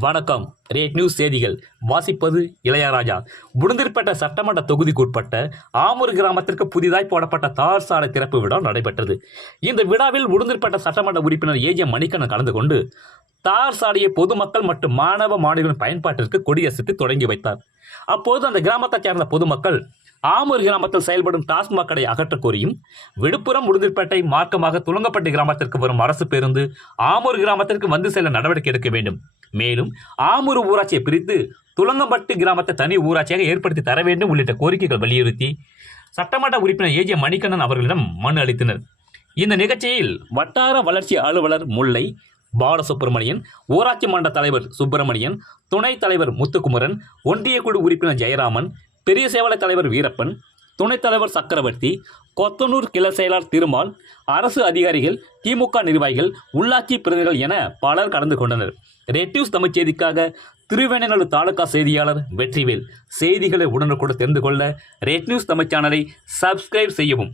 வணக்கம். Rate news செய்திகள். வாசிப்பது இளையராஜா. உளுந்தூர்பேட்டை சட்டமன்ற தொகுதிக்குட்பட்ட ஆமூர் கிராமத்திற்கு புதிதாய் போடப்பட்ட தார் சாலை திறப்பு விழா நடைபெற்றது. இந்த விழாவில் உளுந்தூர்பேட்டை சட்டமன்ற உறுப்பினர் ஏஜே மணிக்கண்ணன் கலந்து கொண்டு தார் சாலையை பொதுமக்கள் மற்றும் மாணவ மாணவிகளின் பயன்பாட்டிற்கு கொடியசைத்து தொடங்கி வைத்தார். அப்போது அந்த கிராமத்தைச் சேர்ந்த பொதுமக்கள் ஆமூர் கிராமத்தில் செயல்படும் டாஸ்மாக் கடை அகற்றக் கோரியும் விழுப்புரம் உடுதிர்பேட்டை மார்க்கமாக துலங்கப்பட்டு கிராமத்திற்கு வரும் அரசு பேருந்து ஆமூர் கிராமத்திற்கு வந்து செல்ல நடவடிக்கை எடுக்க வேண்டும். மேலும் ஆமூர் ஊராட்சியை பிரித்து துலங்கம்பட்டு கிராமத்தை தனி ஊராட்சியாக ஏற்படுத்தி தர வேண்டும் உள்ளிட்ட கோரிக்கைகள் வலியுறுத்தி சட்டமன்ற உறுப்பினர் ஏஜே மணிகண்ணன் அவர்களிடம் மனு அளித்தனர். இந்த நிகழ்ச்சியில் வட்டார வளர்ச்சி அலுவலர் முல்லை பாலசுப்பிரமணியன் ஊராட்சி மன்ற தலைவர் சுப்பிரமணியன் துணைத் தலைவர் முத்துக்குமரன் ஒன்றிய குழு உறுப்பினர் ஜெயராமன் பெரிய சேவலை தலைவர் வீரப்பன் துணைத் தலைவர் சக்கரவர்த்தி கொத்தனூர் கிளை செயலாளர் திருமால் அரசு அதிகாரிகள் திமுக நிர்வாகிகள் உள்ளாட்சி பிரதிநிதிகள் என பலர் கலந்து கொண்டனர். ரெட் தமிழ் செய்திக்காக திருவேணநல்லூர் தாலுகா செய்தியாளர் வெற்றிவேல். செய்திகளை உடனுக்குடன் தெரிந்து கொள்ள ரெட் நியூஸ் தமிழ் சேனலை சப்ஸ்கிரைப் செய்யவும்.